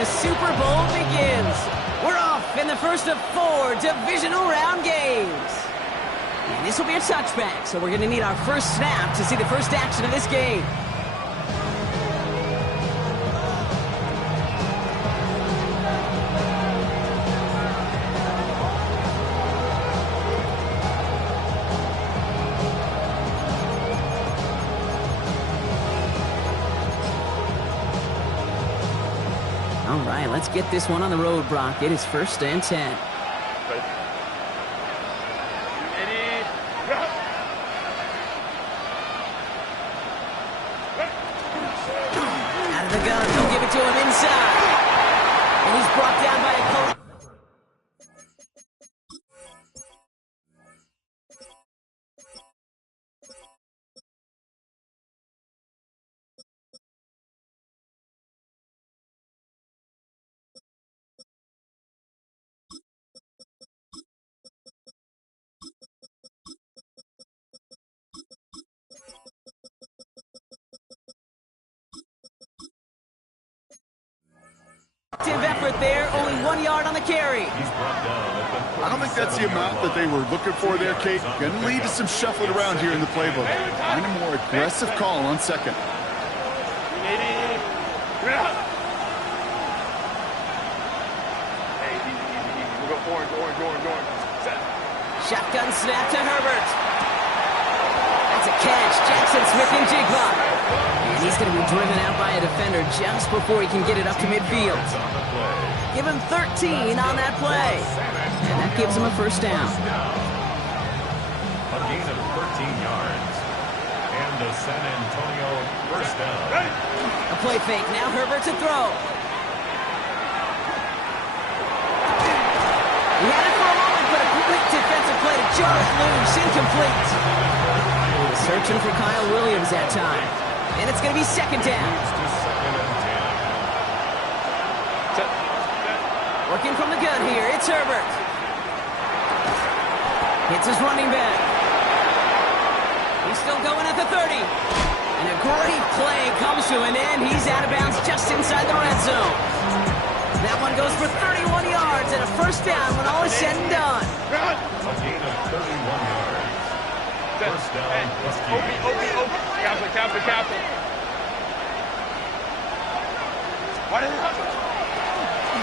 the Super Bowl begins. We're off in the first of 4 divisional round games. And this will be a touchback, so we're going to need our first snap to see the first action of this game. All right, let's get this one on the road, Brock. It is 1st and 10. Out of the gun, they'll give it to him inside. And he's brought down by a coach. Effort there, only 1 yard on the carry. I don't think that's the amount that they were looking for there, Kate. Going to lead to some shuffling around here in the playbook. Find a more aggressive call on second. Shotgun snap to Herbert. That's a catch. Jackson Smith and Jigba. And he's going to be driven out by a defender just before he can get it up to midfield. Give him 13 on that play. And that gives him a first down. A gain of 13 yards. And the San Antonio first down. A play fake. Now Herbert to throw. He had it for a moment, but a quick defensive play to jar it loose. Incomplete. Searching for Kyle Williams that time. And it's going to be 2nd down. Working from the gun here, it's Herbert. Hits his running back. He's still going at the 30. And a great play comes to an end. He's out of bounds just inside the red zone. That one goes for 31 yards and a first down when all is said and done. A gain of 31 yards. First down, Captain.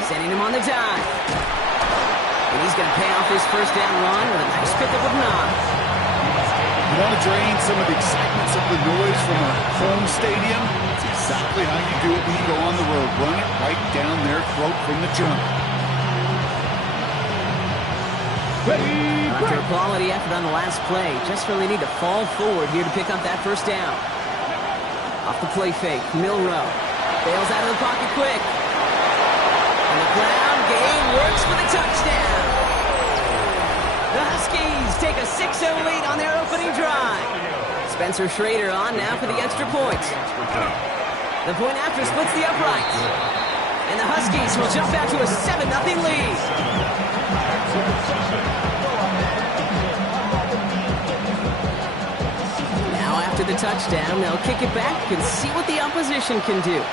Sending him on the dive. And he's going to pay off his first down run with a nice pickup of 9. You want to drain some of the excitement, some of the noise from a home stadium? It's exactly how you do it when you go on the road. Run it right down their throat from the jump. After a quality effort on the last play, just really need to fall forward here to pick up that first down. Off the play fake, Milrow bails out of the pocket quick. And the ground game works for the touchdown. The Huskies take a 6-0 lead on their opening drive. Spencer Schrader on now for the extra point. The point after splits the uprights. And the Huskies will jump out to a 7-0 lead. Now after the touchdown, they'll kick it back and see what the opposition can do.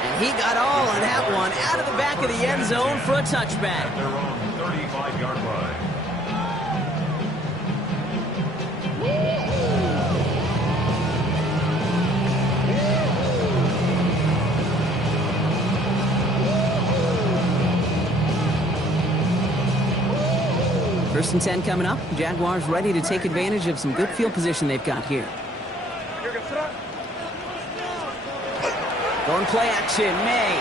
And he got all of that one out of the back of the end zone for a touchback. Their own 35-yard line. First and 10 coming up. Jaguars ready to take advantage of some good field position they've got here. Going play action, May.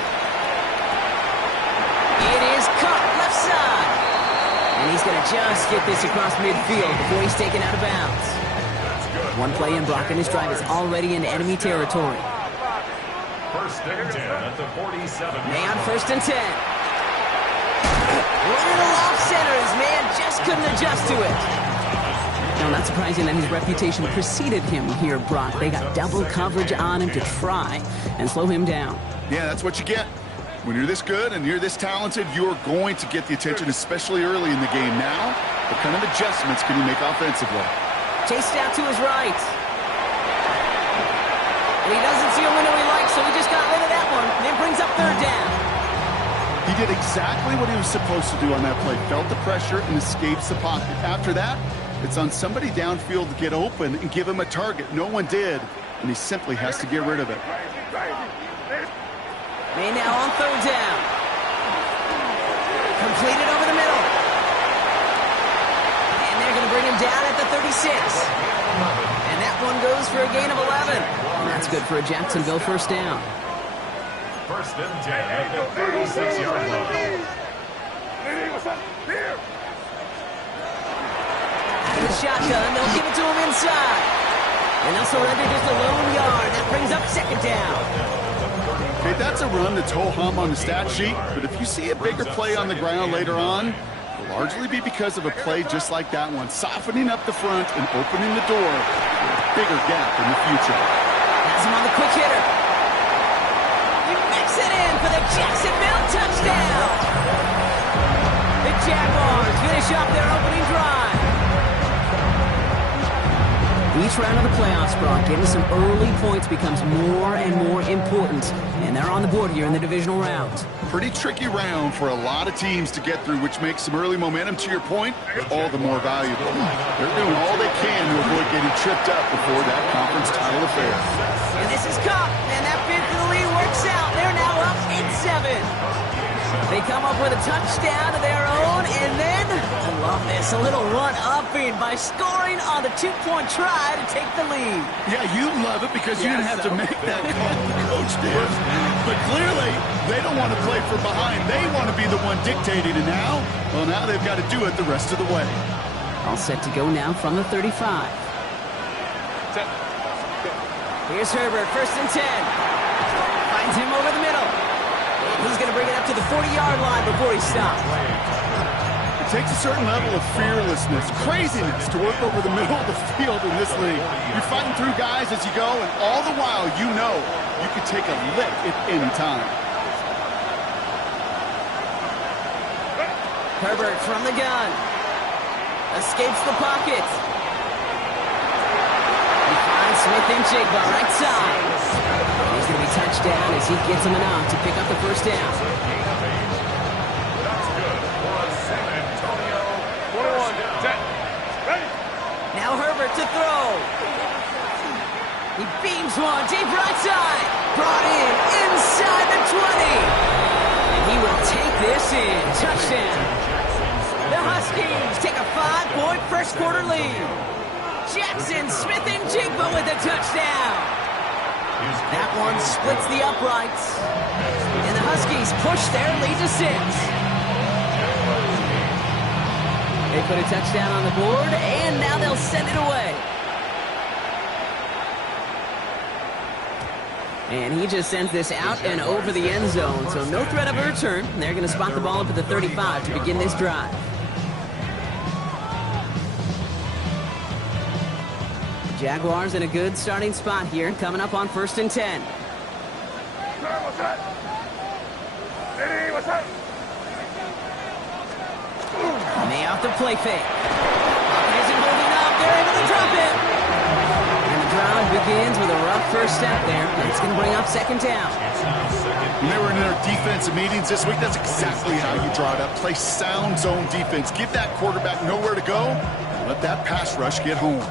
It is caught left side. And he's going to just get this across midfield before he's taken out of bounds. One play in, Brock, and his drive is already in enemy territory. First and 10 at the 47. May on 1st and 10. Little off center. His man just couldn't adjust to it. Now, not surprising that his reputation preceded him here, Brock. They got double coverage on him to try and slow him down. Yeah, that's what you get. When you're this good and you're this talented, you're going to get the attention, especially early in the game. Now, what kind of adjustments can you make offensively? Chased out to his right. And he doesn't see a window he likes, so he just got rid of that. third down. He did exactly what he was supposed to do on that play. Felt the pressure and escapes the pocket. After that, it's on somebody downfield to get open and give him a target. No one did, and he simply has to get rid of it. May now on third down. Completed over the middle. And they're going to bring him down at the 36. And that one goes for a gain of 11. And that's good for a Jacksonville first down. First and 10 at the 36-yard line. Out of the shotgun, they'll give it to him inside. And they'll surrender just a lone yard. That brings up second down. Okay, that's a run that's ho-hum on the stat sheet, but if you see a bigger play on the ground later on, it'll largely be because of a play just like that one, softening up the front and opening the door for a bigger gap in the future. Has him on the quick hitter. He makes it in for the Jacksonville touchdown. The Jaguars finish off their opening drive. Each round of the playoffs, Brock, getting some early points becomes more and more important. And they're on the board here in the divisional round. Pretty tricky round for a lot of teams to get through, which makes some early momentum, to your point, all the more valuable. They're doing all they can to avoid getting tripped up before that conference title affair. And this is Cup, and that fifth to the lead works out. They're now up 8-7. They come up with a touchdown of their own, and then, I love this, a little run-upping by scoring on the two-point try to take the lead. Yeah, you love it because you didn't have to make that call. The coach did. But clearly, they don't want to play from behind. They want to be the one dictating, and now, well, now they've got to do it the rest of the way. All set to go now from the 35. Here's Herbert, first and 10. Finds him over the middle. He's going to bring it up to the 40-yard line before he stops. It takes a certain level of fearlessness, craziness to work over the middle of the field in this league. You're fighting through guys as you go, and all the while you know you can take a lick at any time. Herbert from the gun. Escapes the pocket. He finds Smith and Jigba right side. He's going to be touched down as he gets him enough to pick up the first down. That's good for San Antonio. 21, 10. Ready? Now Herbert to throw. He beams one deep right side. Brought in inside the 20. And he will take this in. Touchdown. The Huskies take a 5-point first quarter lead. Jackson, Smith, and Jigba with a touchdown. That one splits the uprights. And the Huskies push their lead to 6. They put a touchdown on the board, and now they'll send it away. And he just sends this out and over the end zone, so no threat of a return. They're going to spot the ball up at the 35 to begin this drive. Jaguars in a good starting spot here, coming up on first and 10. May off the play fake. Isn't holding up. They're able to drop it. And the drive begins with a rough first step there. It's going to bring up second down. When they were in their defensive meetings this week, that's exactly how you draw it up. Play sound zone defense. Give that quarterback nowhere to go. And let that pass rush get home.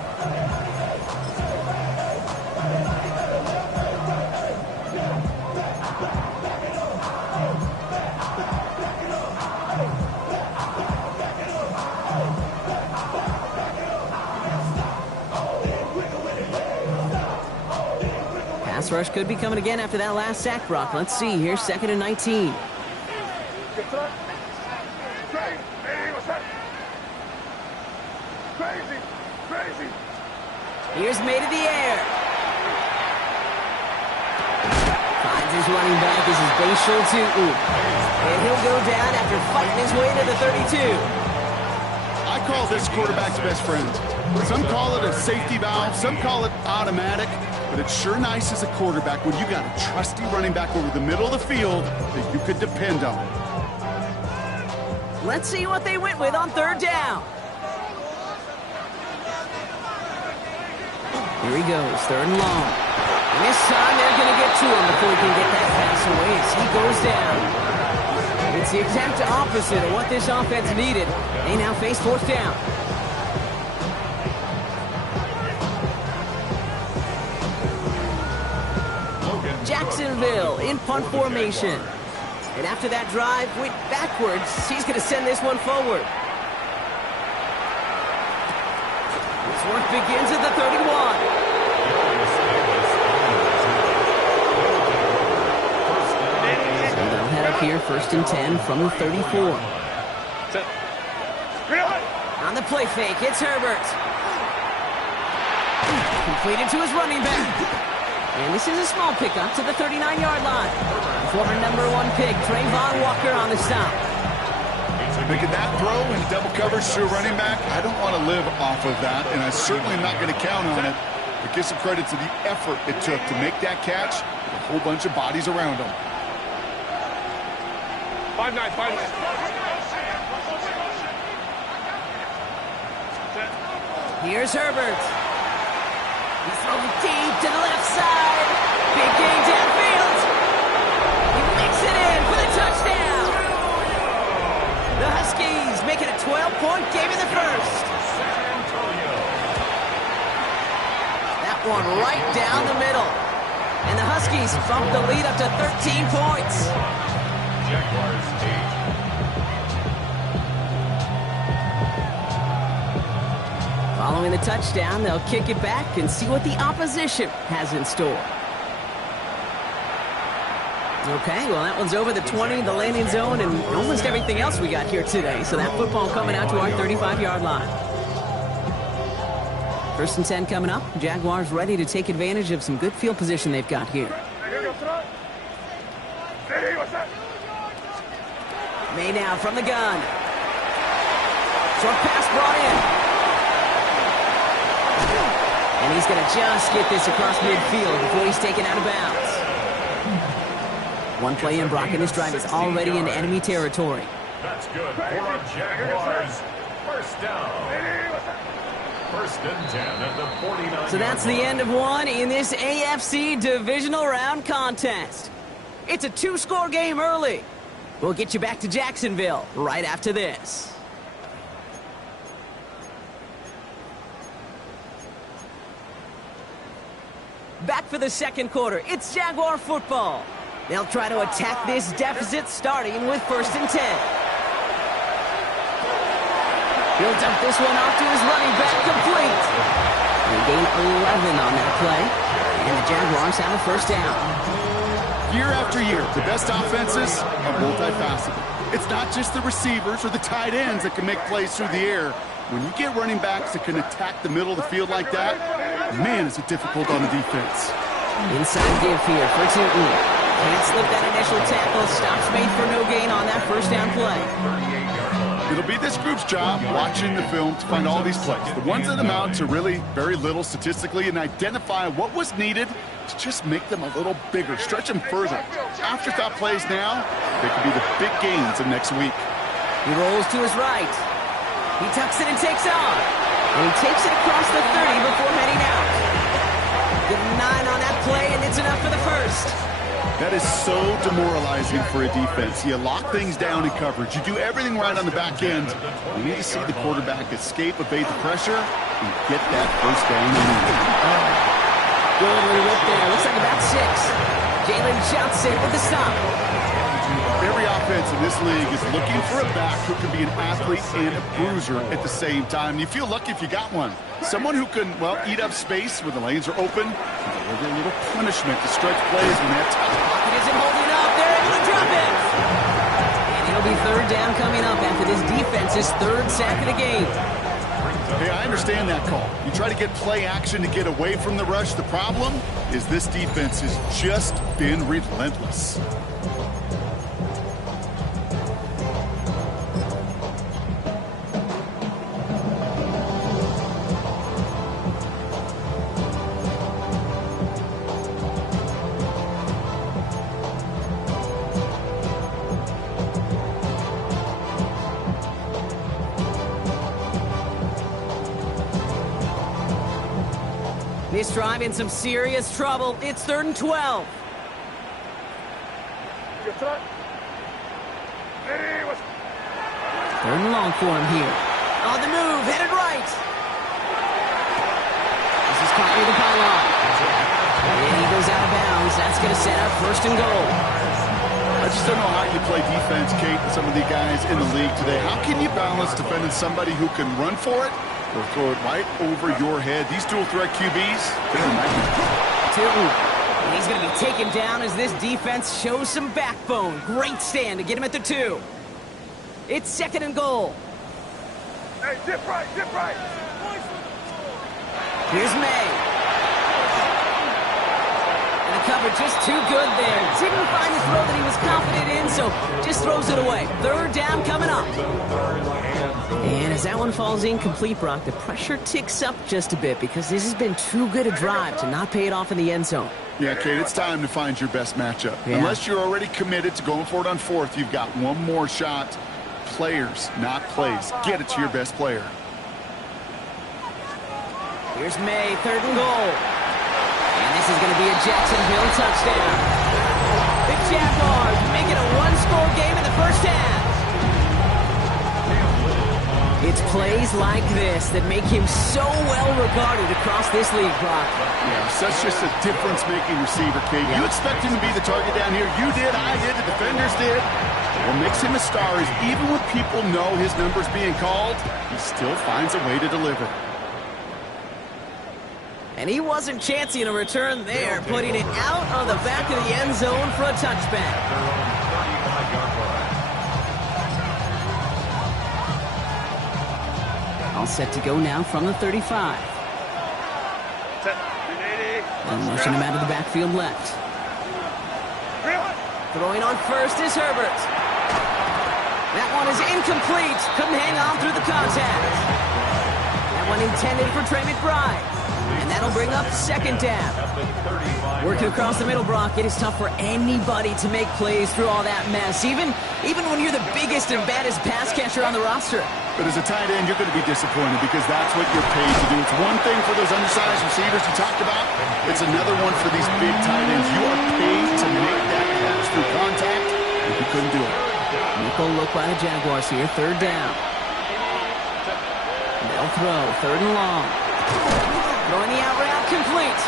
Pass rush could be coming again after that last sack, Brock. Let's see here, second and 19. Here's made in the air. Finds his running back. This is Bashal Tutu. And he'll go down after fighting his way to the 32. I call this quarterback's best friend. Some call it a safety valve, some call it automatic, but it's sure nice as a quarterback when you got a trusty running back over the middle of the field that you could depend on. Let's see what they went with on third down. Here he goes, third and long. And this time they're going to get to him before he can get that pass away as he goes down. It's the exact opposite of what this offense needed. They now face fourth down. Jacksonville in punt formation. And after that drive went backwards, he's going to send this one forward. This work begins at the 31. And they'll head up here, 1st and 10 from the 34. On the play fake, it's Herbert. Completed to his running back. And this is a small pickup to the 39-yard line. Former number 1 pick, Trayvon Walker on the stop. Making that throw in double coverage to a running back, I don't want to live off of that, and I certainly am not going to count on it. But give some credit to the effort it took to make that catch with a whole bunch of bodies around him. 5-9, 5-9. Here's Herbert. He's throwing deep to the left side. Big gain downfield. He makes it in for the touchdown. The Huskies making a 12-point game in the first. That one right down the middle. And the Huskies bump the lead up to 13 points. Jaguars 8. Following the touchdown, they'll kick it back and see what the opposition has in store. Okay, well, that one's over the 20, the landing zone, and almost everything else we got here today. So that football coming out to our 35-yard line. 1st and 10 coming up. Jaguars ready to take advantage of some good field position they've got here. May now from the gun. Short pass brought in. And he's going to just get this across midfield before he's taken out of bounds. One play in, Brock, and this drive is already in enemy territory. That's good for our Jaguars. First down. 1st and 10 at the 49. So that's the end of one in this AFC divisional round contest. It's a 2-score game early. We'll get you back to Jacksonville right after this. Back for the second quarter. It's Jaguar football. They'll try to attack this deficit starting with 1st and 10. He'll dump this one off to his running back, complete. They gain 11 on that play. And the Jaguars have a 1st down. Year after year, the best offenses are multifaceted. It's not just the receivers or the tight ends that can make plays through the air. When you get running backs that can attack the middle of the field like that, man, is it difficult on the defense. Inside give here for Tootin. Can't slip that initial tackle. Stops made for no gain on that 1st down play. It'll be this group's job watching the film to find all these plays, the ones that amount to really very little statistically, and identify what was needed to just make them a little bigger, stretch them further. Afterthought plays now, they could be the big gains of next week. He rolls to his right. He tucks it and takes off. And he takes it across the 30 before heading out. Give him 9 on that play, and it's enough for the 1st. That is so demoralizing for a defense. You lock things down in coverage. You do everything right on the back end. You need to see the quarterback escape, evade the pressure, and get that 1st down immediately. Good little whip there. Looks like about 6. Jalen Johnson with the stop. Every offense in this league is looking for a back who can be an athlete and a bruiser at the same time. You feel lucky if you got one. Someone who can, well, eat up space when the lanes are open and deliver a little punishment to stretch plays when that pocket isn't holding up. They're able to drop it. And it'll be 3rd down coming up after this defense's 3rd sack of the game. Hey, I understand that call. You try to get play action to get away from the rush. The problem is this defense has just been relentless. This drive in some serious trouble. It's 3rd and 12. Third and long for him here. On the move, headed right. This is caught near the pylon. And he goes out of bounds. That's going to set up 1st and goal. I just don't know how you play defense, Kate, and some of the guys in the league today. How can you balance defending somebody who can run for it or throw it right over your head? These dual threat QBs, they're a nightmare. And he's going to be taken down as this defense shows some backbone. Great stand to get him at the 2. It's 2nd and goal. Hey, dip right, dip right. Here's May. And the cover just too good there. Didn't find the throw that he was confident in, so just throws it away. 3rd down coming up. And as that one falls incomplete, Brock, the pressure ticks up just a bit because this has been too good a drive to not pay it off in the end zone. Yeah, Kate, it's time to find your best matchup. Yeah. Unless you're already committed to going for it on 4th, you've got one more shot. Players, not plays. Get it to your best player. Here's May, 3rd and goal. And this is going to be a Jacksonville touchdown. The Jaguars make it a 1-score game in the 1st half. It's plays like this that make him so well regarded across this league, Brock. Yeah, such just a difference-making receiver, Kate. Yeah. You expect him to be the target down here. You did, I did, the defenders did. What makes him a star is even when people know his number's being called, he still finds a way to deliver. And he wasn't chancing a return there, putting it out on the back of the end zone for a touchback. All set to go now from the 35. And motion him out of the backfield left. Throwing on 1st is Herbert. That one is incomplete. Couldn't hang on through the contact. That one intended for Trey McBride. And that'll bring up 2nd down. Working across the middle, Brock, it is tough for anybody to make plays through all that mess, even when you're the biggest and baddest pass catcher on the roster. But as a tight end, you're going to be disappointed because that's what you're paid to do. It's one thing for those undersized receivers you talked about. It's another one for these big tight ends. You are paid to make that catch through contact, and you couldn't do it. Nickel look by the Jaguars here, 3rd down. They'll throw, 3rd and long. Throwing the out route complete.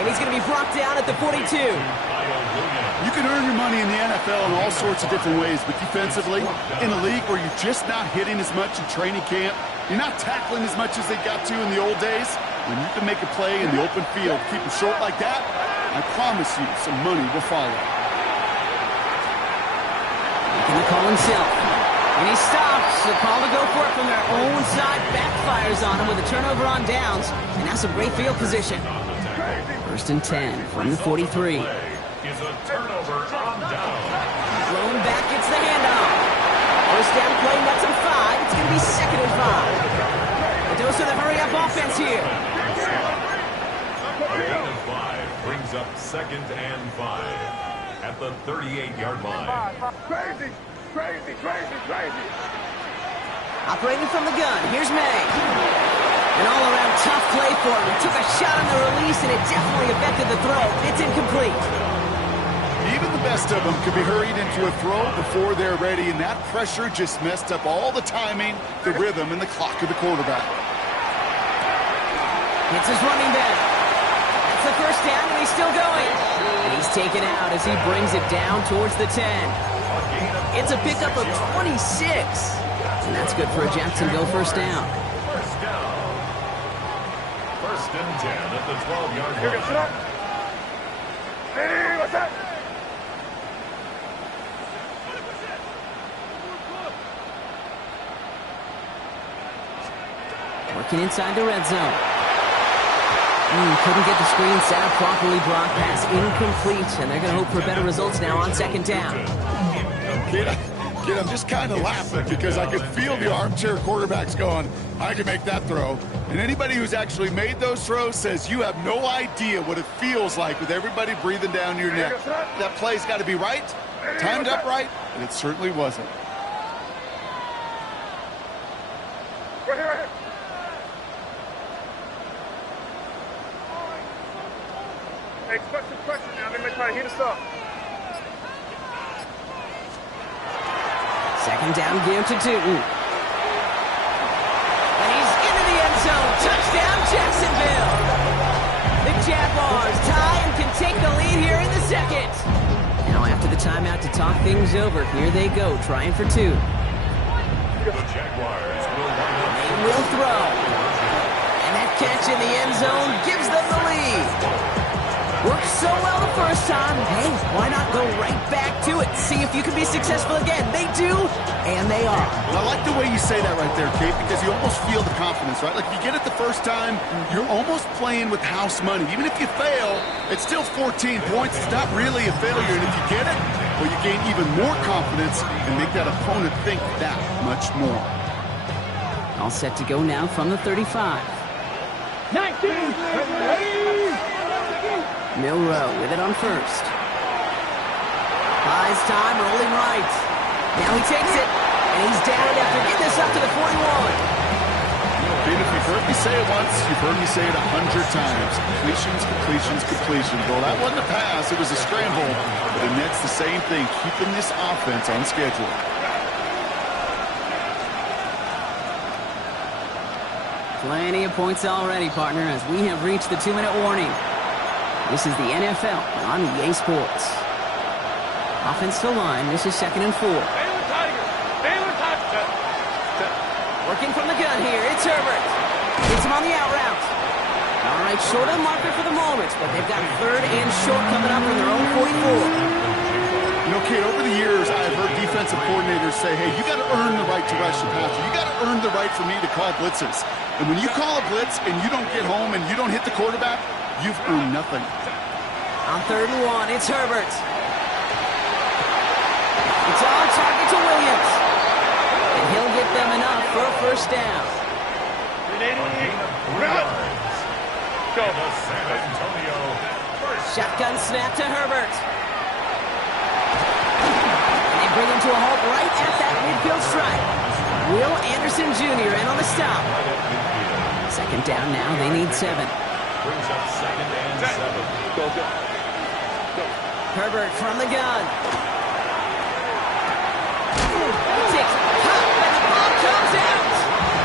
And he's going to be brought down at the 42. You can earn your money in the NFL in all sorts of different ways, but defensively, in a league where you're just not hitting as much in training camp, you're not tackling as much as they got to in the old days, when you can make a play in the open field, keep them short like that, I promise you some money will follow. Making the call himself. And he stops. The call to go for it from their own side backfires on him with a turnover on downs. And now some great field position. 1st and 10 from the 43. Is a turnover on down. Thrown back, gets the handoff. 1st down play, nets him 5. It's going to be 2nd and 5. A dose of the hurry-up offense here. 3rd and 5 brings up 2nd and 5 at the 38-yard line. Crazy, crazy, crazy, crazy. Operating from the gun, here's May. An all-around tough play for him. He took a shot on the release, and it definitely affected the throw. It's incomplete. Even the best of them could be hurried into a throw before they're ready, and that pressure just messed up all the timing, the rhythm, and the clock of the quarterback. It's his running back. That's the 1st down, and he's still going. And he's taken out as he brings it down towards the 10. It's a pickup of 26. And that's good for a Jacksonville 1st down. 1st down. 1st and 10 at the 12-yard line. Hey, what's that? Working inside the red zone. Couldn't get the screen set up properly. Brock pass incomplete, and they're going to hope for better results now on 2nd down. Kid, I'm just kind of laughing because I could feel the armchair quarterbacks going, I can make that throw. And anybody who's actually made those throws says you have no idea what it feels like with everybody breathing down your neck. That play's got to be right, timed up right, and it certainly wasn't. Right here, right here. Expect some pressure now. They may try to heat us up. Second down, give to Tootin. And he's into the end zone. Touchdown, Jacksonville. The Jaguars tie and can take the lead here in the second. Now after the timeout to talk things over, here they go, trying for two. The Jaguars They will throw. And that catch in the end zone gives them the lead. Worked so well the first time. Hey, why not go right back to it? See if you can be successful again. They do, and they are. I like the way you say that right there, Kate, because you almost feel the confidence, right? Like if you get it the first time, you're almost playing with house money. Even if you fail, it's still 14 points. It's not really a failure. And if you get it, well, you gain even more confidence and make that opponent think that much more. All set to go now from the 35. 19! Milrow with it on first. Buys time, rolling right. Now he takes it, and he's down after getting this up to the 41. Ben, if you've heard me say it once, you've heard me say it 100 times. Completions, completions, completions. Well, that wasn't a pass, it was a scramble. But the Nets the same thing, keeping this offense on schedule. Plenty of points already, partner, as we have reached the 2-minute warning. This is the NFL on EA Sports. Offense to line. This is 2nd and 4. Working from the gun here. It's Herbert. Gets him on the out route. All right, short of the marker for the moment, but they've got 3rd and short coming up from their own 44. You know, Kate, over the years, I've heard defensive coordinators say, hey, you got to earn the right to rush the passer. You got to earn the right for me to call blitzes. And when you call a blitz and you don't get home and you don't hit the quarterback, you've earned nothing. On 3rd and 1, it's Herbert. It's on target to Williams. And he'll get them enough for a first down. Go. The San Antonio Shotgun snap to Herbert. And they bring him to a halt right at that midfield stripe. Will Anderson Jr. in on the stop. 2nd down now, they need 7. brings up 2nd and 7. Go. Herbert from the gun. Takes a pop, and the ball comes out.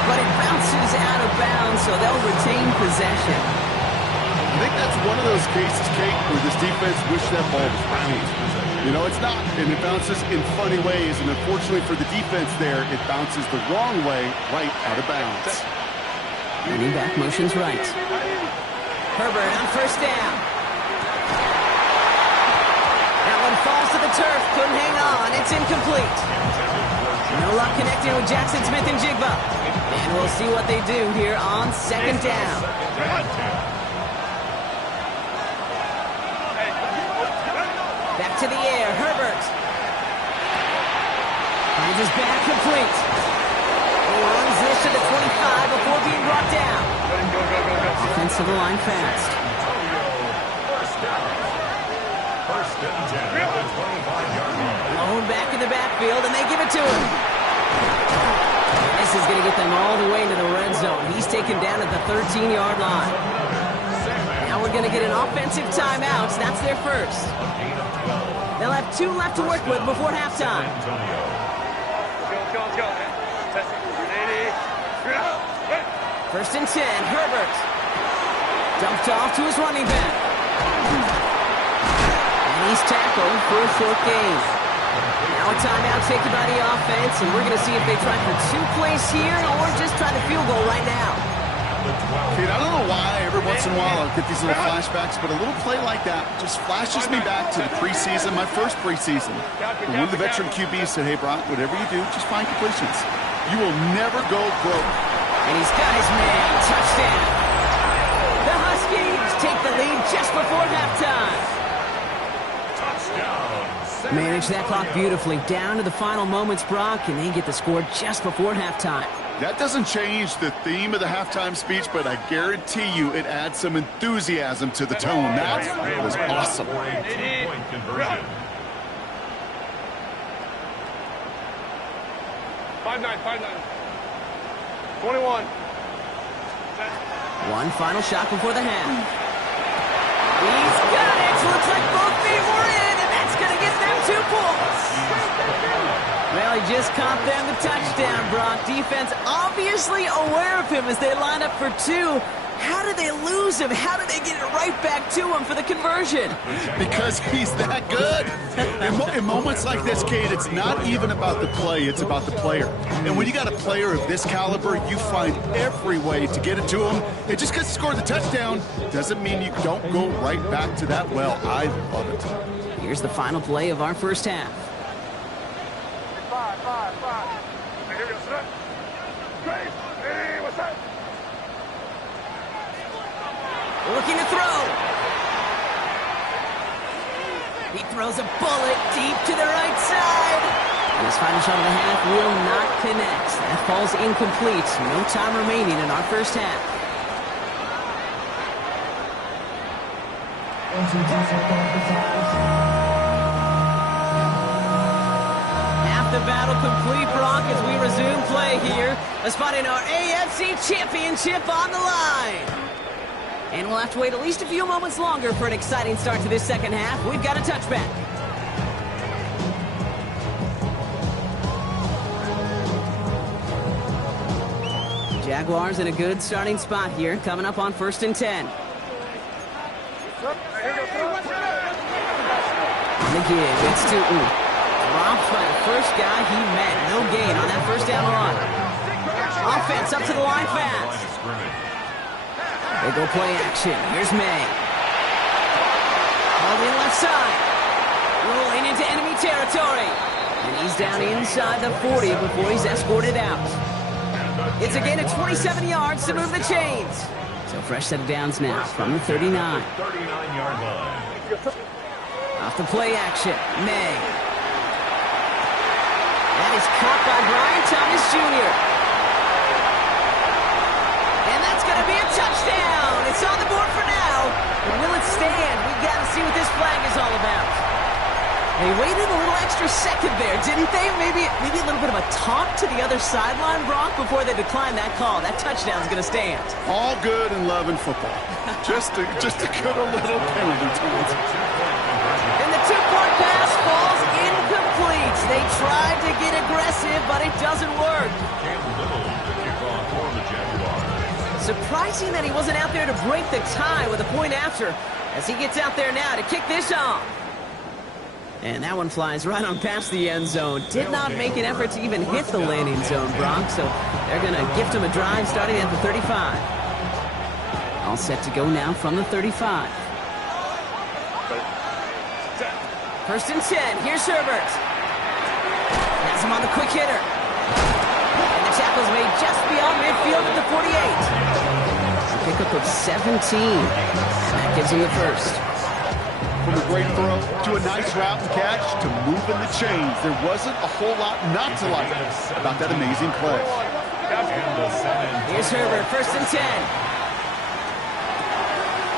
But it bounces out of bounds, so they'll retain possession. I think that's one of those cases, Kate, where this defense wish that ball was round. You know, it's not, and it bounces in funny ways, and unfortunately for the defense there, it bounces the wrong way right out of bounds. Running back motions right. Herbert on 1st down. That one falls to the turf, couldn't hang on, it's incomplete. No luck connecting with Jackson Smith and Jigba. And we'll see what they do here on 2nd down. Back to the air, Herbert. Finds his back complete. He runs this to the 25 before being brought down. Offensive line fast. First down. 1st and 10 at the 25-yard line. Blown back in the backfield, and they give it to him. This is going to get them all the way into the red zone. He's taken down at the 13-yard line. Now we're going to get an offensive timeout. That's their first. They'll have 2 left to work with before halftime. Let's go. 1st and 10, Herbert. Dumped off to his running back. And he's tackled for a short gain. Now a timeout taken by the offense, and we're going to see if they try for 2 plays here or just try the field goal right now. Kate, I don't know why every once in a while I'll get these little flashbacks, but a little play like that just flashes me back to the preseason, my first preseason. When one of the veteran QBs said, hey, Brock, whatever you do, just find completions. You will never go broke. And he's got his man. Touchdown. The Huskies take the lead just before halftime. Touchdown. Manage that clock beautifully down to the final moments, Brock, and they get the score just before halftime. That doesn't change the theme of the halftime speech, but I guarantee you it adds some enthusiasm to the tone. That was awesome. For a 2-point conversion. 5-9. 21. One final shot before the half. He's got it. Looks like both feet were in, and that's going to get them 2 points. Well, he just caught them the touchdown, Brock. Defense obviously aware of him as they line up for 2. How did they lose him? How did they get it right back to him for the conversion? Because he's that good. In moments like this, Kate, it's not even about the play, it's about the player. And when you got a player of this caliber, you find every way to get it to him. And just because he scored the touchdown doesn't mean you don't go right back to that well. I love it. Here's the final play of our first half. 5. Hey, here we go, son. Great. Hey, what's up? Looking to throw. He throws a bullet deep to the right side. And his final shot of the half will not connect. That falls incomplete. No time remaining in our first half. Half the battle complete, Brock, as we resume play here. Let's find in our AFC Championship on the line. And we'll have to wait at least a few moments longer for an exciting start to this second half. We've got a touchback. Jaguars in a good starting spot here, coming up on 1st and 10. On the give, it's to dropped by the first guy he met. No gain on that first down run. Offense up to the line fast. They go play action. Here's May. Held in left side. Rolling into enemy territory. And he's down inside the 40 before he's escorted out. It's a gain of 27 yards to move the chains. So fresh set of downs now from the 39. 39-yard line. Off the play action. May. That is caught by Brian Thomas Jr. Going to be a touchdown. It's on the board for now. But will it stand? We got to see what this flag is all about. They waited a little extra second there, didn't they? Maybe a little bit of a taunt to the other sideline, Brock, before they declined that call. That touchdown's going to stand. All good and love in football. just a good little penalty to it. And the 2-point pass falls incomplete. They tried to get aggressive, but it doesn't work. Surprising that he wasn't out there to break the tie with a point after, as he gets out there now to kick this off. And that one flies right on past the end zone. Did not make an effort to even hit the landing zone, Brock, so they're going to gift him a drive starting at the 35. All set to go now from the 35. 1st and 10. Here's Herbert. Has him on the quick hitter. Tackles made just beyond midfield at the 48. A pickup of 17. And that gives him the first. From a great throw to a nice route and catch to moving the chains, there wasn't a whole lot not to like about that amazing play. Here's Herbert, 1st and 10.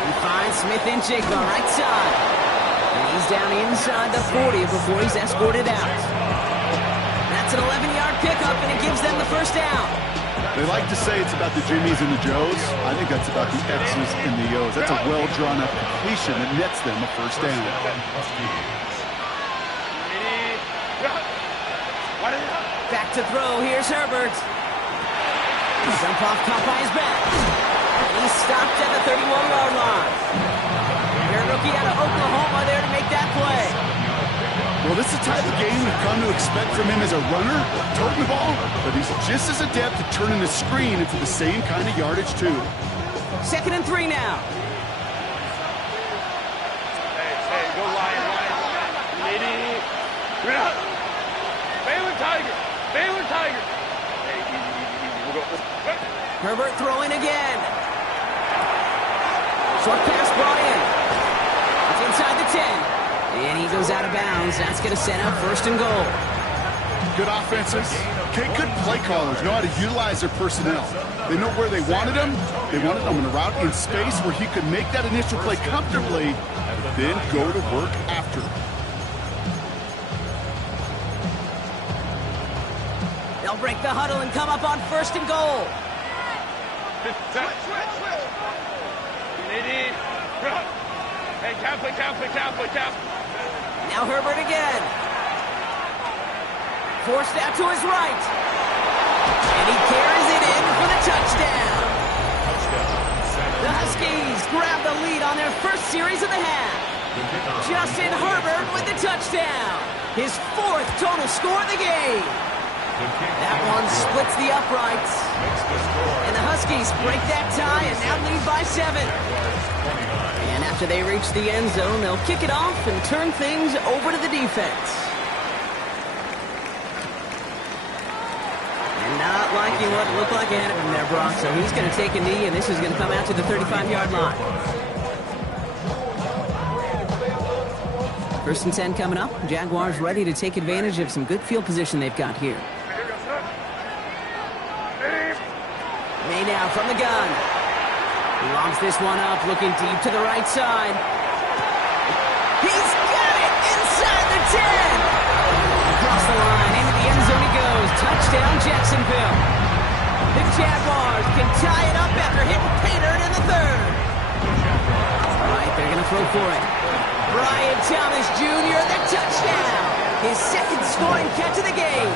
He finds Smith and Jake on right side. And he's down inside the 40 before he's escorted out. That's an 11-yard pickup, and it gives them the first down. They like to say it's about the Jimmies and the Joes. I think that's about the X's and the O's. That's a well-drawn-up completion that nets them a first down. Back to throw. Here's Herbert. Jump off caught by his back. He's stopped at the 31-yard line. They're a rookie out of Oklahoma there to make that play. Well, this is the type of game we've come to expect from him as a runner, toting the ball, but he's just as adept at turning the screen into the same kind of yardage, too. 2nd and 3 now. Hey, go Lion. Lady. Baylor Tiger. Hey, easy. We'll go. Herbert throwing again. Short pass brought in. It's inside the 10. And he goes out of bounds. That's going to set up 1st and goal. Good offenses. Okay, good play callers know how to utilize their personnel. They know where they wanted him. They wanted him in a route in space where he could make that initial play comfortably, then go to work after. They'll break the huddle and come up on 1st and goal. Switch. Now Herbert again. Forced out to his right. And he carries it in for the touchdown. The Huskies grab the lead on their first series of the half. Justin Herbert with the touchdown. His 4th total score of the game. That one splits the uprights. And the Huskies break that tie and now lead by 7. And after they reach the end zone, they'll kick it off and turn things over to the defense. And not liking what it looked like ahead of him there, Brock. So he's going to take a knee, and this is going to come out to the 35-yard line. 1st and 10 coming up. Jaguars ready to take advantage of some good field position they've got here. May now from the gun. He lobs this one up, looking deep to the right side. He's got it inside the 10. Across the line, into the end zone he goes. Touchdown, Jacksonville. The Jaguars can tie it up after hitting Paydirt in the 3rd. All right, they're going to throw for it. Brian Thomas Jr., the touchdown. His 2nd scoring catch of the game.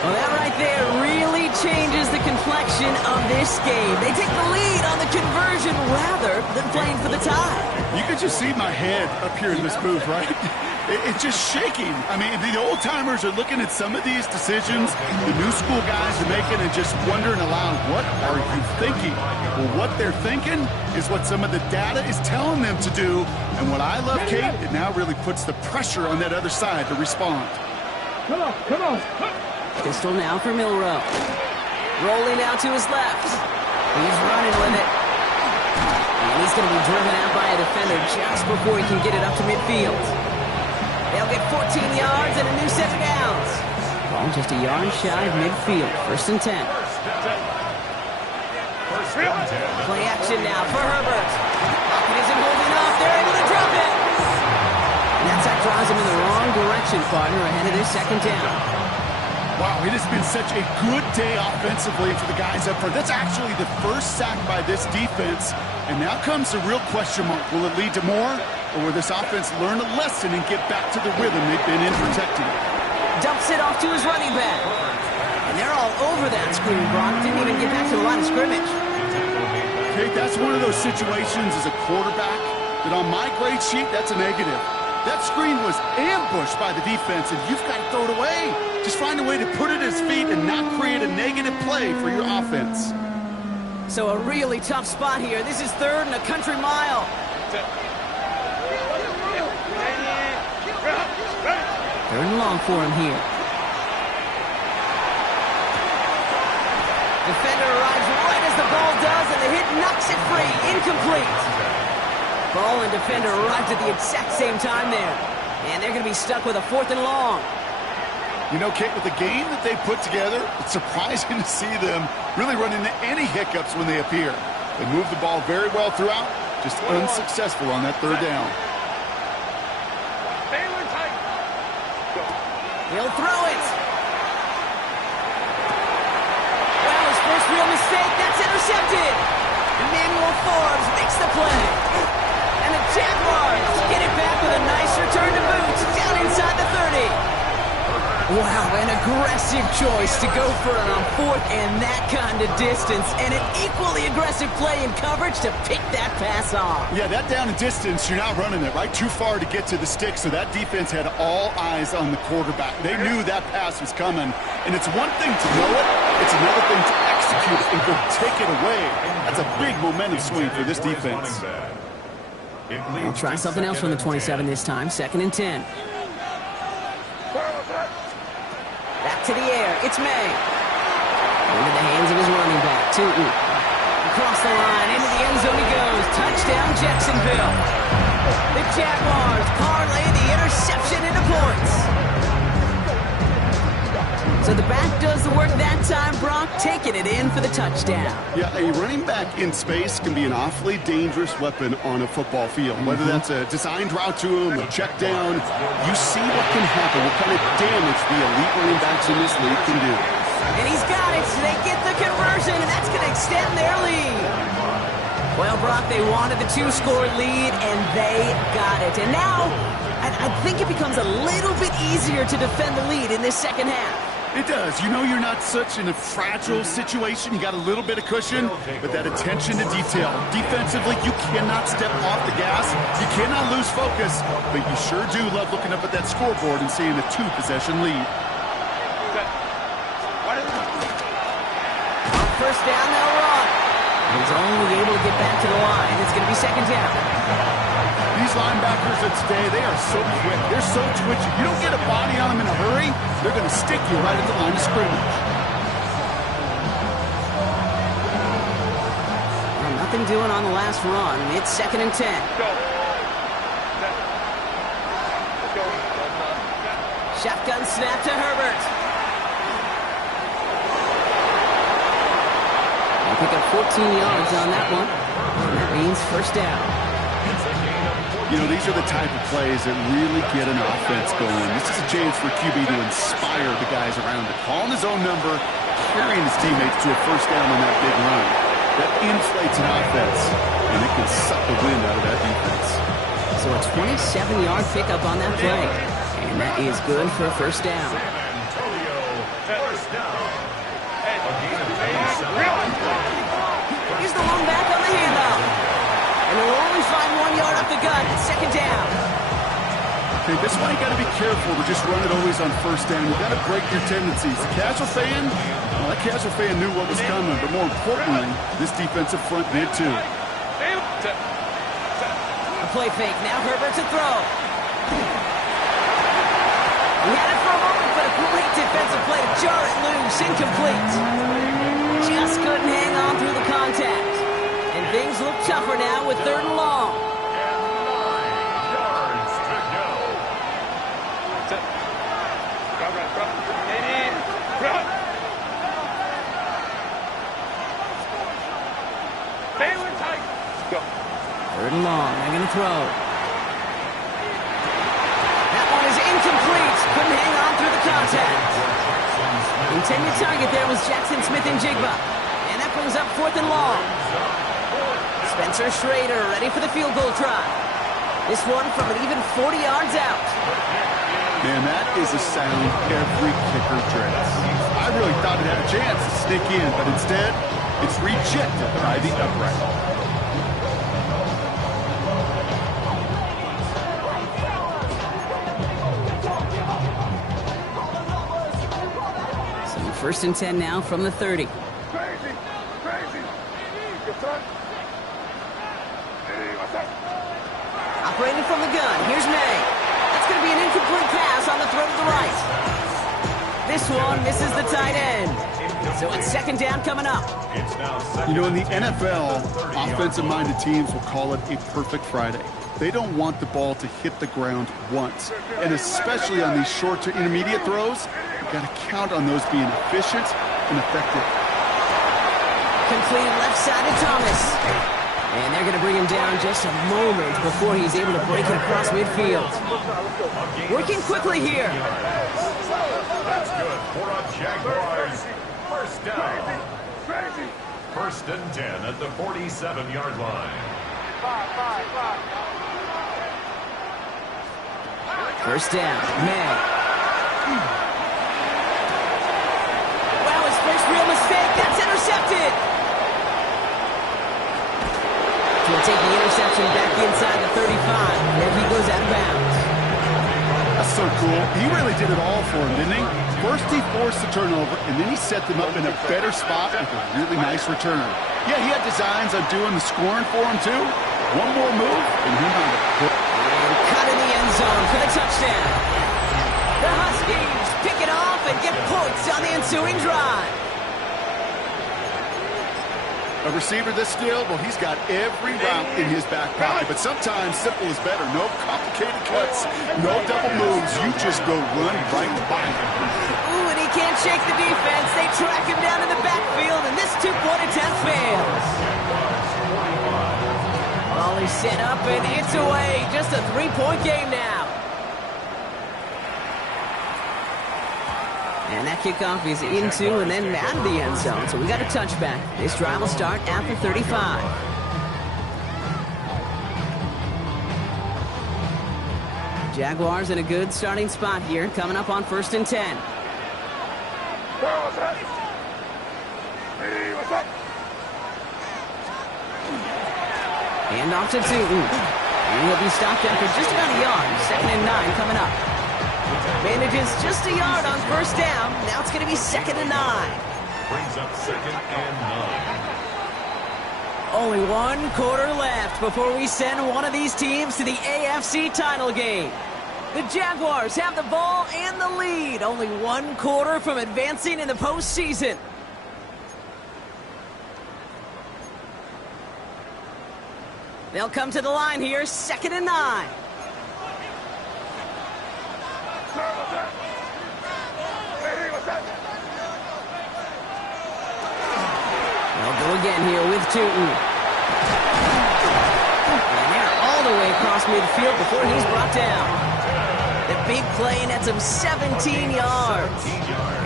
Well, that right there really changes the complexion of this game. They take the lead on the conversion rather than playing for the tie. You could just see my head up here in this booth, right? It's just shaking. I mean, the old-timers are looking at some of these decisions the new school guys are making and just wondering aloud, what are you thinking? Well, what they're thinking is what some of the data is telling them to do. And what I love, Kate, it now really puts the pressure on that other side to respond. Come on. Pistol now for Milrow. Rolling out to his left. He's running with it. And he's going to be driven out by a defender just before he can get it up to midfield. They'll get 14 yards and a new set of downs. Ball just a yard shy of midfield. 1st and 10. Play action now for Herbert. Pocket isn't holding up. They're able to drop it. And that sack draws him in the wrong direction, partner, ahead of this 2nd down. Wow, it has been such a good day offensively for the guys up front. That's actually the 1st sack by this defense. And now comes the real question mark. Will it lead to more? Or will this offense learn a lesson and get back to the rhythm they've been in protecting? Dumps it off to his running back. And they're all over that screen, Brock. Didn't even get back to the line of scrimmage. Kate, that's one of those situations as a quarterback that on my grade sheet, that's a negative. That screen was ambushed by the defense, and you've got to throw it away. Just find a way to put it at his feet and not create a negative play for your offense. So a really tough spot here. This is 3rd and a country mile. 3rd and long for him here. Defender arrives right as the ball does, and the hit knocks it free. Incomplete. Ball and defender arrived at the exact same time there. And they're going to be stuck with a 4th and long. You know, Kate, with the game that they put together, it's surprising to see them really run into any hiccups when they appear. They move the ball very well throughout, just unsuccessful on that 3rd down. He'll throw it. Well, his first real mistake, that's intercepted. Emmanuel Forbes makes the play. And the Jaguars get it back with a nice return to boot down inside the 30. Wow, an aggressive choice to go for it on 4th and that kind of distance. And an equally aggressive play in coverage to pick that pass off. Yeah, that down and distance, you're not running it, right? Too far to get to the stick, so that defense had all eyes on the quarterback. They knew that pass was coming. And it's one thing to know it, it's another thing to execute it and go take it away. That's a big momentum swing for this defense. We'll try something else from the 27 this time. 2nd and 10. Back to the air. It's May. Into the hands of his running back, Tootin. Across the line, into the end zone he goes. Touchdown, Jacksonville. The Jaguars parlay the interception into points. So the back does the work that time, Brock, taking it in for the touchdown. Yeah, a running back in space can be an awfully dangerous weapon on a football field. Whether that's a designed route to him, a check down, you see what can happen, what kind of damage the elite running backs in this league can do. And he's got it, so they get the conversion, and that's going to extend their lead. Well, Brock, they wanted the two-score lead, and they got it. And now, I think it becomes a little bit easier to defend the lead in this second half. It does. You know you're not such in a fragile situation. You got a little bit of cushion, but that attention to detail. Defensively, you cannot step off the gas. You cannot lose focus, but you sure do love looking up at that scoreboard and seeing a two-possession lead. On first down, they'll run. He's only able to get back to the line. It's going to be second down. These linebackers of today, they are so quick. They're so twitchy. You don't get a body on them in a hurry, they're going to stick you right at the line of scrimmage. Well, nothing doing on the last run. It's second and 10. Shotgun snap to Herbert. They pick up 14 yards on that one. And that means first down. You know, these are the type of plays that really get an offense going. This is a chance for QB to inspire the guys around him. Calling his own number, carrying his teammates to a first down on that big run. That inflates an offense, and it can suck the wind out of that defense. So a 27-yard pickup on that play. And that is good for a first down. Here's the one back on the handoff. And they'll only find 1 yard up the gut. Second down. Okay, this one you got to be careful to just run it always on first down. You got to break your tendencies. The casual fan, well, that casual fan knew what was coming, but more importantly, this defensive front did too. A play fake. Now Herbert to throw. He had it for a moment, but a great defensive play to jar it loose. Incomplete. Just couldn't hang on through the contact. And things look tougher now with third and long. Third and long. They're going to throw. That one is incomplete. Couldn't hang on through the contact. Intended target there was Jackson Smith and Jigba. And that brings up fourth and long. Spencer Schrader ready for the field goal try. This one from an even 40 yards out. Man, that is a sound every kicker dreads. I really thought it had a chance to sneak in, but instead, it's rejected by the upright. So first and 10 now from the 30. Crazy! Crazy! Your son? Hey, what's up? Operating from the gun. Here's May. That's going to be an incomplete pass on the throw to the right. This one misses the tight end. So it's second down coming up. You know, in the NFL, offensive-minded teams will call it a perfect Friday. They don't want the ball to hit the ground once. And especially on these short to intermediate throws, you've got to count on those being efficient and effective. Complete left side to Thomas. And they're going to bring him down just a moment before he's able to break it across midfield. Working quickly here. That's good for a Jaguars. First down. Crazy! First and 10 at the 47-yard line. First down. May. Wow, his first real mistake. That's intercepted. He'll take the interception back inside the 35. There he goes out of bounds. That's so cool. He really did it all for him, didn't he? First he forced the turnover, and then he set them up in a better spot with a really nice return. Yeah, he had designs on doing the scoring for him, too. One more move, and he might have put... And cut in the end zone for the touchdown. The Huskies pick it off and get points on the ensuing drive. A receiver this skilled, well, he's got every route in his back pocket, but sometimes simple is better. No complicated cuts, no double moves. You just go run right by him. Ooh, and he can't shake the defense. They track him down in the backfield, and this two-point attempt fails. Ball is set up, and it's away. Just a three-point game now. And that kickoff is into and then out of the end zone. So we got a touchback. This drive will start at the 35. Jaguars in a good starting spot here, coming up on 1st and 10. What's that? Hey, what's up? Hand off to Tootin. And he'll be stopped after just about a yard. 2nd and 9 coming up. Manages just a yard on 1st down. Now it's going to be 2nd and 9. Brings up 2nd and 9. Only 1 quarter left before we send one of these teams to the AFC title game. The Jaguars have the ball and the lead. Only 1 quarter from advancing in the postseason. They'll come to the line here, 2nd and 9. They'll go again here with Tootin. And they're all the way across midfield before he's brought down. The big play nets him 17 yards.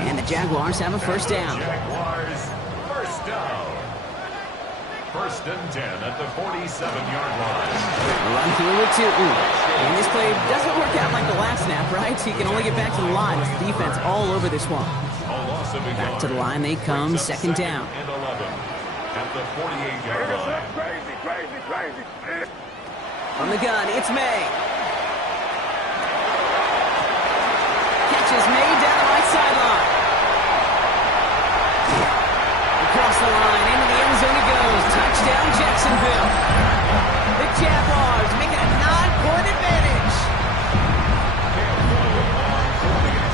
And the Jaguars have a 1st down. Jaguars, 1st down. 1st and 10 at the 47-yard line. Run through with Tootin. And this play doesn't work out like the last snap, right? He can only get back to the line as the defense all over this one. Back to the line they come, 2nd down. And 11 at the 48-yard line. Crazy. From the gun, it's May. Catch is made down the right sideline. Across the line, into the end zone he goes. Touchdown, Jacksonville. The Jaguars making a 9-point advantage.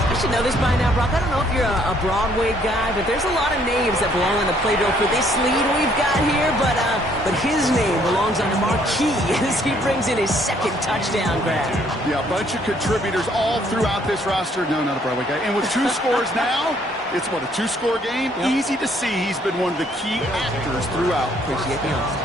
I should know this by now, Brock. I don't know if you're a Broadway guy, but there's a lot of names that belong on the playbill for this lead we've got here. But his name belongs on the marquee as he brings in his 2nd touchdown grab. Yeah, a bunch of contributors all throughout this roster. No, not a Broadway guy. And with 2 scores now, it's what, a 2-score game? Yep. Easy to see he's been one of the key actors throughout. Appreciate the honesty.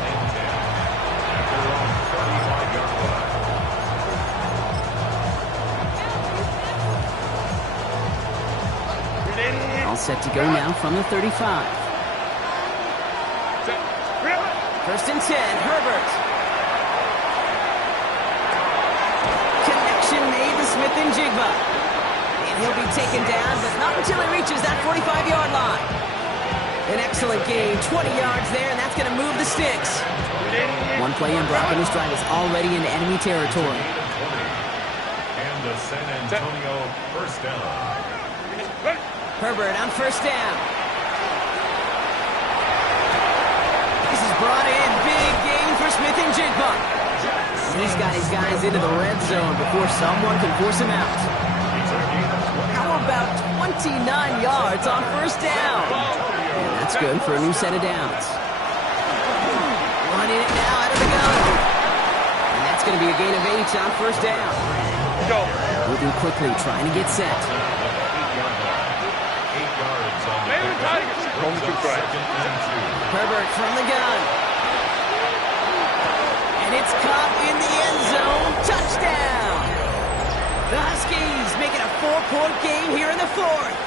All set to go now from the 35. 1st and 10, Herbert. Connection made to Smith and Jigba. And he'll be taken down, but not until he reaches that 45-yard line. An excellent gain, 20 yards there, and that's going to move the sticks. One play in Brock and his drive is already into enemy territory. And the San Antonio 1st down. Herbert on 1st down. This is brought in. Big gain for Smith and Jigba. He's got his guys into the red zone before someone can force him out. How about 29 yards on 1st down? And that's good for a new set of downs. Running it now out of the gun. And that's going to be a gain of 8 on 1st down. Moving quickly, trying to get set. Herbert from the gun. And it's caught in the end zone. Touchdown! The Huskies making a 4-point game here in the 4th.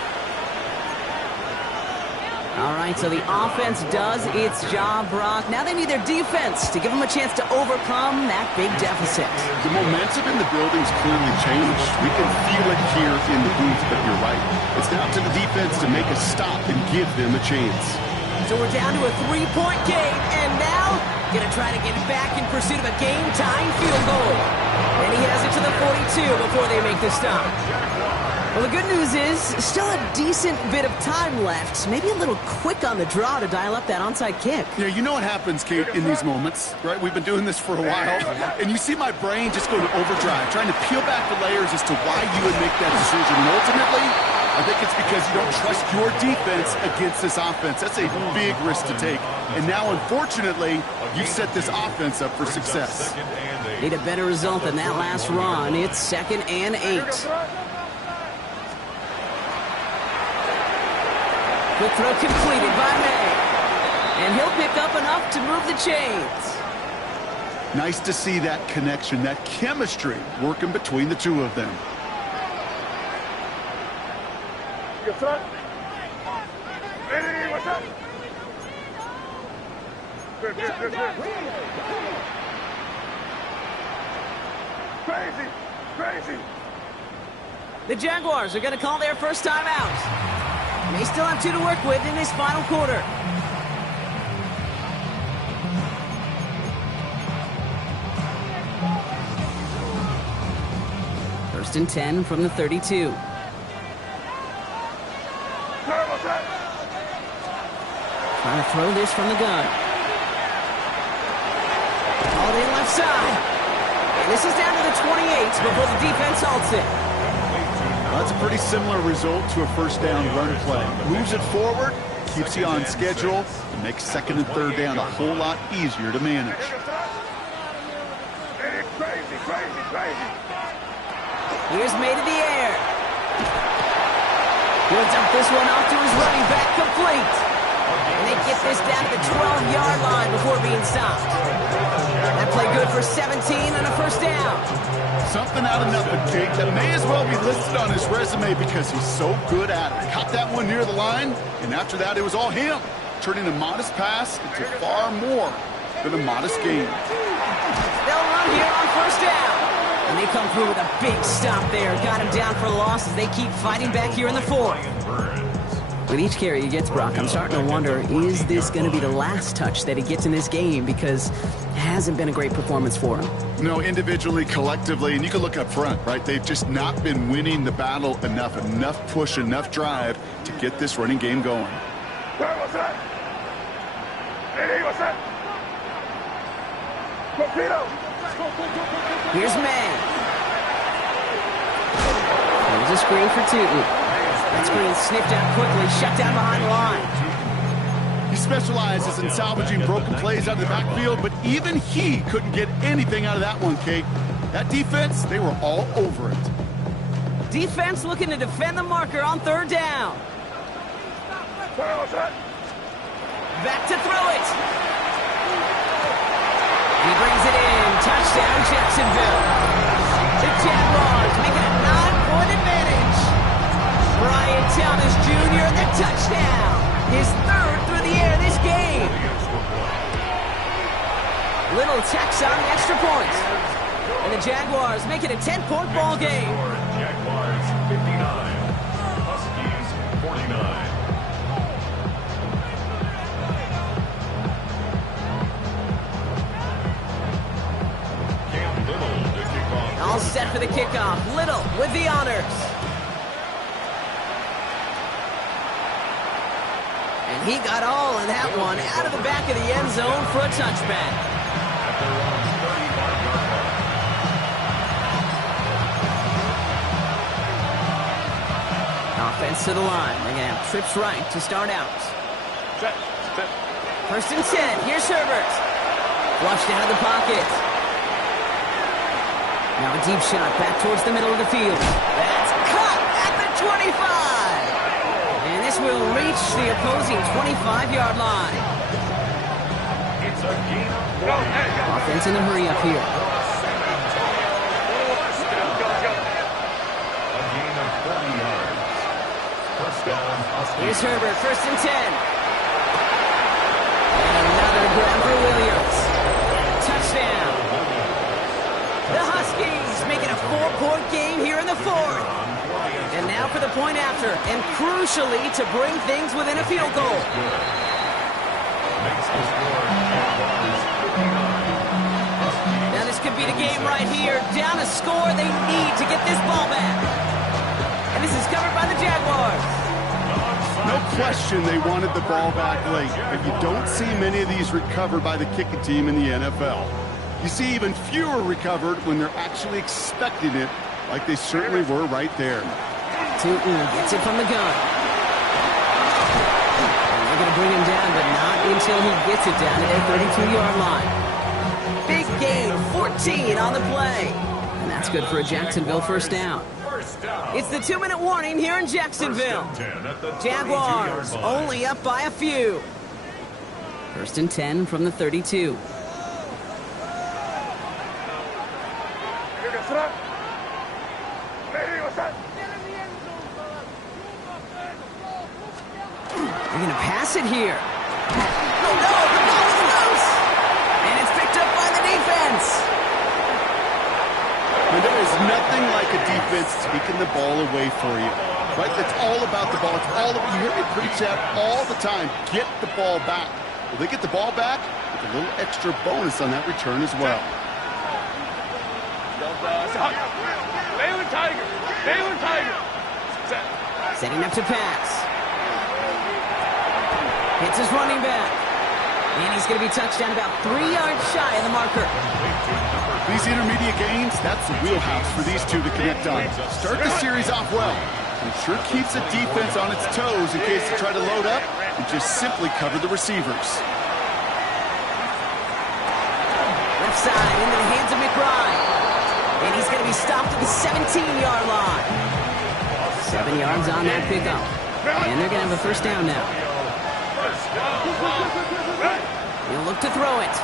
All right, so the offense does its job, Brock. Now they need their defense to give them a chance to overcome that big deficit. The momentum in the building's clearly changed. We can feel it here in the booth, but you're right. It's now to the defense to make a stop and give them a chance. So we're down to a 3-point game, and now going to try to get back in pursuit of a game-tying field goal. And he has it to the 42 before they make the stop. Well, the good news is still a decent bit of time left. Maybe a little quick on the draw to dial up that onside kick. Yeah, you know what happens, Kate, in these moments, right? We've been doing this for a while, and you see my brain just go to overdrive, trying to peel back the layers as to why you would make that decision. And ultimately, I think it's because you don't trust your defense against this offense. That's a big risk to take. And now, unfortunately, you've set this offense up for success. Need a better result than that last run. It's 2nd and 8. Quick throw completed by May. And he'll pick up enough to move the chains. Nice to see that connection, that chemistry working between the two of them. What's up? Hey, what's up? Good. Crazy. Crazy. The Jaguars are going to call their first time out. They still have 2 to work with in this final quarter. First and 10 from the 32. Trying to throw this from the gun. All in left side. And this is down to the 28 before the defense halts it. Well, that's a pretty similar result to a first down run play. Moves it forward, keeps you on schedule, and makes second and third down a whole lot easier to manage. Crazy. Here's made in the air. He'll dump this one off to his running back, complete. And they get this down to the 12-yard line before being stopped. That play good for 17 and a first down. Something out of nothing, Kate. That may as well be listed on his resume because he's so good at it. Caught that one near the line, and after that, it was all him. Turning a modest pass into far more than a modest gain. They'll run here on first down. And they come through with a big stop there. Got him down for a loss as they keep fighting back here in the fourth. With each carry he gets, Brock, I'm starting to wonder, is this going to be the last touch that he gets in this game? Because it hasn't been a great performance for him. No, individually, collectively, and you can look up front, right? They've just not been winning the battle enough push, enough drive to get this running game going. Where was that? Hey, what's that? Torpedo! Here's May. There's a screen for Tootin. That screen sniffed out quickly, shut down behind the line. He specializes in salvaging broken plays out of the backfield, but even he couldn't get anything out of that one, Kate. That defense, they were all over it. Defense looking to defend the marker on third down. Where was that? Back to throw it. He brings it in. Touchdown, Jacksonville. The Jaguars make it a 9-point advantage. Brian Thomas Jr. the touchdown. His third through the air this game. Little tacks on the extra point. And the Jaguars make it a 10-point ball game. Jaguars 59. Huskies 49. All set for the kickoff. Little with the honors. And he got all of that one out of the back of the end zone for a touchback. Offense to the line. They're going to have trips right to start out. Set. First and 10. Here's Herbert. Flushed out of the pocket. Now a deep shot back towards the middle of the field. That's caught at the 25. And this will reach the opposing 25-yard line. It's a game of Offense in a hurry up here. A gain of 40 yards. First down, Huskies. Here's Herbert, first and 10. And another grab for Williams. Touchdown. The Huskies make it a 4-point game here in the fourth. And now for the point after, and crucially to bring things within a field goal. Makes the score Jaguars 59. Now this could be the game right here. Down a score, they need to get this ball back. And this is covered by the Jaguars. No question they wanted the ball back late, but you don't see many of these recovered by the kicking team in the NFL. You see even fewer recovered when they're actually expecting it, like they certainly were right there. Tootin gets it from the gun. And they're going to bring him down, but not until he gets it down to their 32-yard line. Big gain, 14 on the play. And that's good for a Jacksonville first down. It's the 2-minute warning here in Jacksonville. Jaguars only up by a few. First and 10 from the 32. They're going to pass it here. Oh, no, the ball is loose. And it's picked up by the defense. Mendez nothing like a defense taking the ball away for you. Right? That's all about the ball. It's all about, you hear me preach that all the time. Get the ball back. Well, they get the ball back with a little extra bonus on that return as well. Setting up to pass. Hits his running back. And he's going to be touched down about 3 yards shy of the marker. These intermediate gains, that's the wheelhouse for these two to connect on. Start the series off well. And sure keeps the defense on its toes in case they try to load up and just simply cover the receivers. Left side into the hands of McBride. And he's going to be stopped at the 17-yard line. 7 yards on that pickup. And they're going to have a first down now. He'll look to throw it.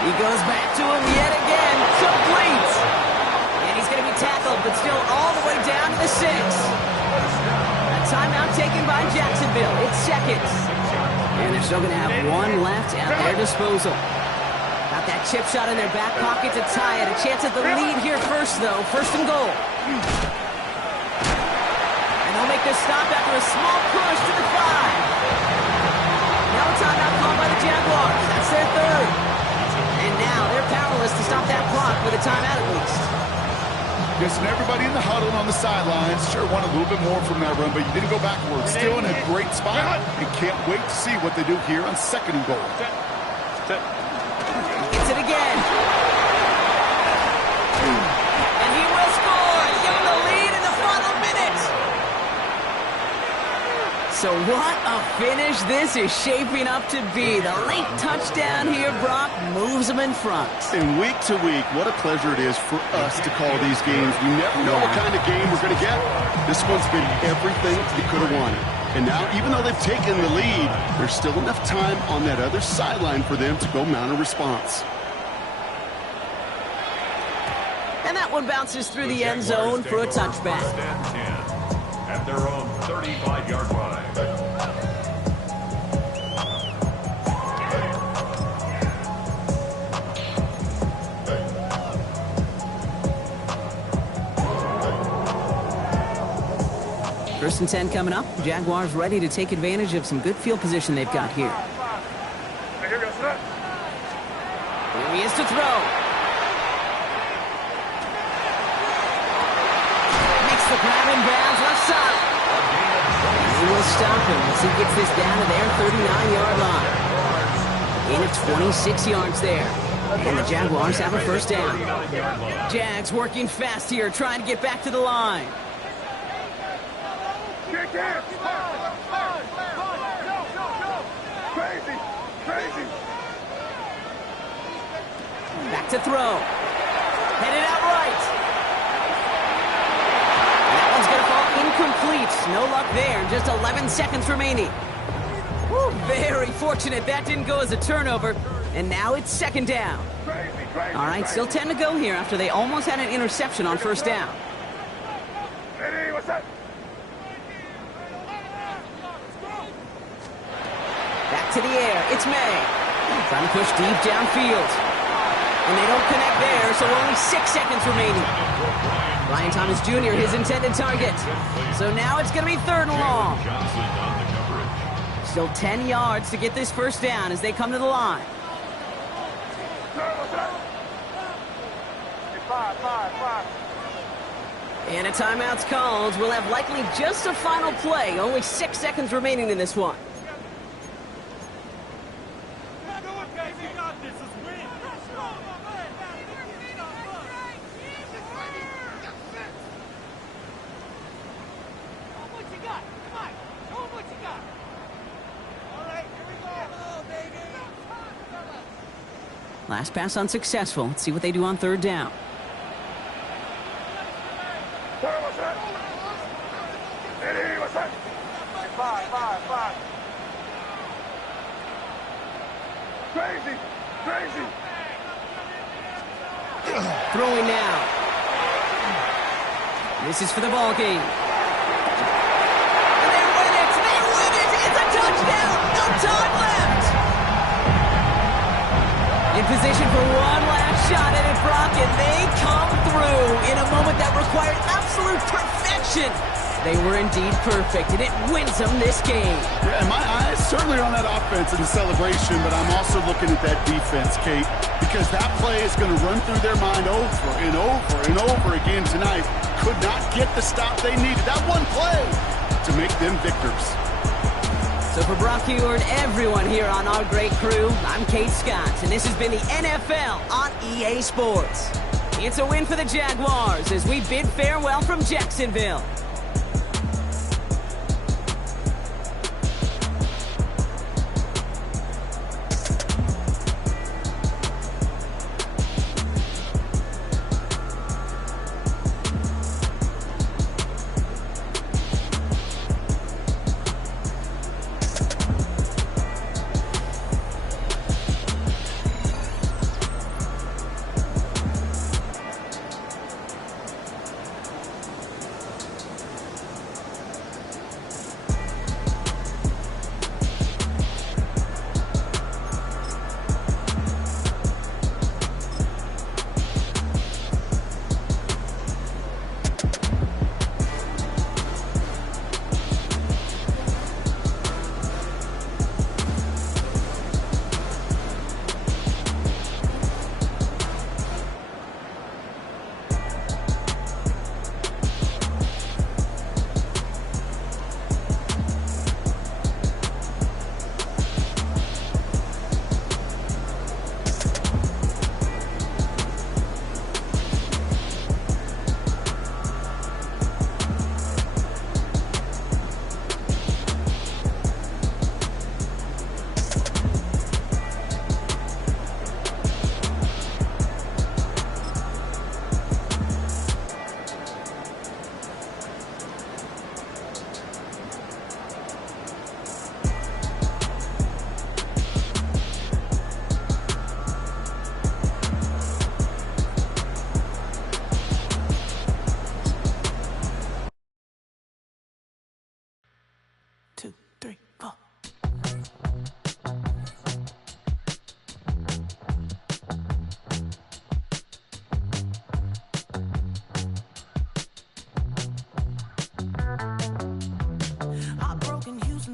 He goes back to him yet again. Complete. And he's going to be tackled, but still all the way down to the 6. A timeout taken by Jacksonville. It's seconds. And they're still going to have one left at their disposal. Got that chip shot in their back pocket to tie it. A chance at the lead here first, though. First and goal. And they'll make this stop after a small push to the 5. Now a timeout called by the Jaguars. That's their third. And now they're powerless to stop that clock with a timeout at least. Yes, and everybody in the huddle and on the sidelines sure want a little bit more from that run, but you didn't go backwards. Still in a great spot and can't wait to see what they do here on second and goal. Gets it again. And he will score. Give him the lead in the final minute. So what a finish this is shaping up to be. The late touchdown here, Brock, moves them in front. And week to week, what a pleasure it is for us to call these games. We never know what kind of game we're going to get. This one's been everything we could have wanted. And now, even though they've taken the lead, there's still enough time on that other sideline for them to go mount a response. And that one bounces through the end zone for a touchback. At their own 35-yard line. First and 10 coming up. Jaguars ready to take advantage of some good field position they've got here. Here he is to throw. Makes the grab in bounds left side. He will stop him as he gets this down to their 39-yard line. Gain of 26 yards there. And the Jaguars have a first down. Jags working fast here, trying to get back to the line. Back to throw. Headed out right. That one's going to fall incomplete. No luck there. Just 11 seconds remaining. Woo, very fortunate that didn't go as a turnover. And now it's second down. All right, still 10 to go here after they almost had an interception on first down. Back to the air. It's May. Trying to push deep downfield. And they don't connect there, so only 6 seconds remaining. Ryan Thomas Jr., his intended target. So now it's going to be third and long. Still 10 yards to get this first down as they come to the line. And a timeout's called. We'll have likely just a final play. Only 6 seconds remaining in this one. Last pass unsuccessful. Let's see what they do on third down. Crazy. Throwing now. This is for the ball game. And they win it! They win it! It's a touchdown! No time left! In position for one last shot at it, Brock, and they required absolute perfection. They were indeed perfect, and it wins them this game. Yeah, and my eyes certainly are on that offense and the celebration, but I'm also looking at that defense, Kate, because that play is going to run through their mind over and over and over again tonight. Could not get the stop they needed. That one play to make them victors. So for Brock Huard and everyone here on our great crew, I'm Kate Scott, and this has been the NFL on EA Sports. It's a win for the Jaguars as we bid farewell from Jacksonville.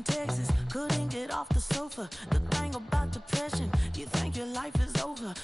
Texas, couldn't get off the sofa. The thing about depression, you think your life is over.